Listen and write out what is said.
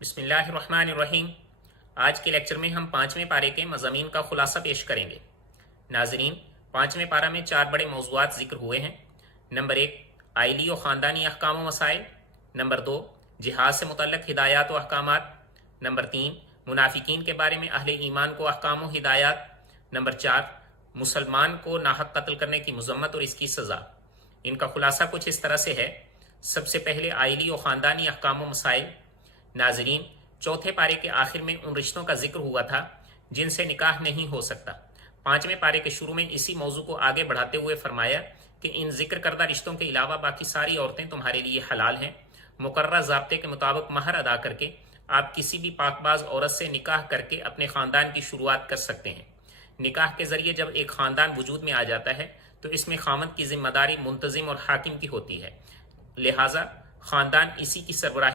बिस्मिल्लाहिर्रहमानिर्रहीम। आज के लेक्चर में हम 5वें पारे के मज़ामीन का खुलासा पेश करेंगे। नाजरीन, 5वें पारा में 4 बड़े मौज़ूआत जिक्र हुए हैं। नंबर 1, आइली और ख़ानदानी अहकाम व मसाइल। नंबर 2, जिहाद से मुतल्लिक़ हिदायत व अहकामात। नंबर 3, मुनाफिकीन के बारे में अहले ईमान को अहकाम व हिदायत। नंबर 4, मुसलमान को नाहक कत्ल करने की मज़म्मत और इसकी सज़ा। इनका खुलासा कुछ इस तरह से है। सबसे पहले आइली और ख़ानदानी अहकाम व मसाइल। नाजरीन, चौथे पारे के आखिर में उन रिश्तों का जिक्र हुआ था जिनसे निकाह नहीं हो सकता। 5वें पारे के शुरू में इसी मौजू को आगे बढ़ाते हुए फरमाया कि इन जिक्र करदा रिश्तों के अलावा बाकी सारी औरतें तुम्हारे लिए हलाल हैं। मुकर्रर ज़ाब्ते के मुताबिक महर अदा करके आप किसी भी पाकबाज औरत से निकाह करके अपने ख़ानदान की शुरुआत कर सकते हैं। निकाह के ज़रिए जब एक ख़ानदान वजूद में आ जाता है तो इसमें खामद की जिम्मेदारी मुंतजिम और हाकिम की होती है। लिहाजा ख़ानदान इसी की सरबराही